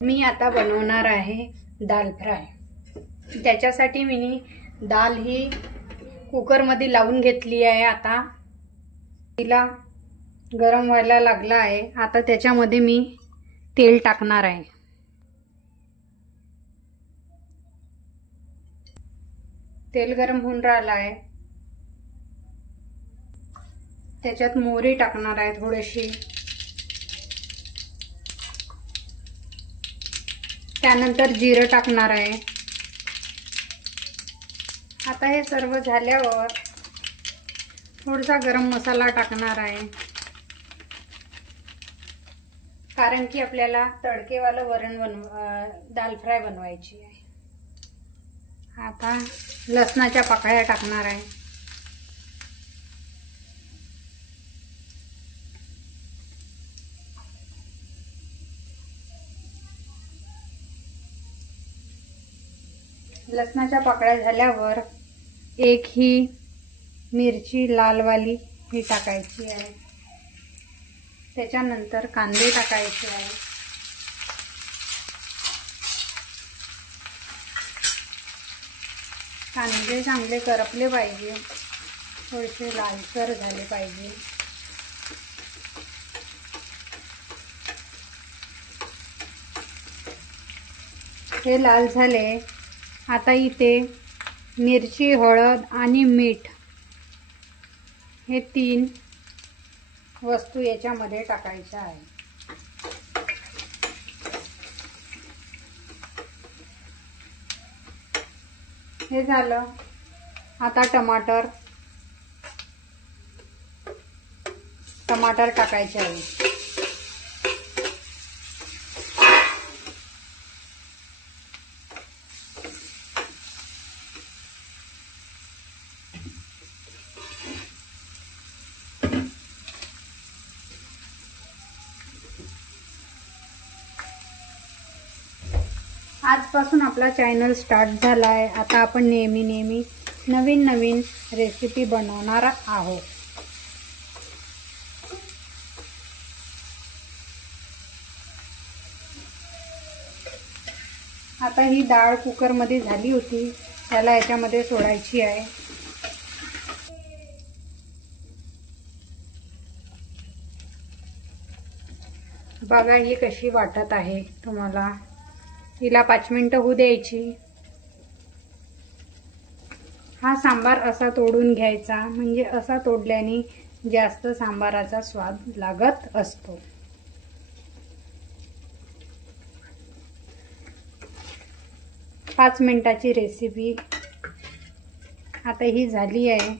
मी आता बनवणार आहे दाल फ्राय। त्याच्यासाठी मी दाल ही कुकर मध्ये लावून घेतली आहे। आता तिला गरम व्हायला लागला आहे। आता त्याच्यामध्ये मी तेल टाकणार आहे। तेल गरम होऊन राहिला आहे। त्याच्यात मोहरी टाकणार आहे थोडीशी, त्यानंतर जिरं टाकणार आहे। आता हे सर्व झाल्यावर थोडासा गरम मसाला टाकणार आहे, कारण की आपल्याला तडकेवालं दाल फ्राय बनवायची आहे। आता लसणाच्या पाकळ्या टाकणार आहे। लसणाच्या पाकळ्या झाल्यावर एक ही मिरची लालवाली ही टाकायची आहे। त्याच्यानंतर कांदे टाकायचे आहे। कांदे चांगले करपले पाहिजे, थोडेसे लालसर झाले पाहिजे। हे लाल झाले। आता इथे मिरची, हळद आणि मीठ हे 3 वस्तू याच्यामध्ये टाकायच्या आहे। हे झालं। आता टमाटर टाकायचे आहे। आजपासून आपला चॅनल स्टार्ट झाला आहे। आता आपण नेहमी नवीन रेसिपी बनवणार आहोत। आता ही डाळ कुकर मध्ये झाली होती, त्याला याच्यामध्ये सोडायची आहे। बघा ही कशी वाटत आहे तुम्हाला। हिला 5 मिनिटं होऊ द्यायची। हा सांबार असा तोडून घ्यायचा, म्हणजे असा तोडल्याने जास्त सांबाराचा स्वाद लागत असतो। पाच मिनिटाची रेसिपी आता ही झाली आहे।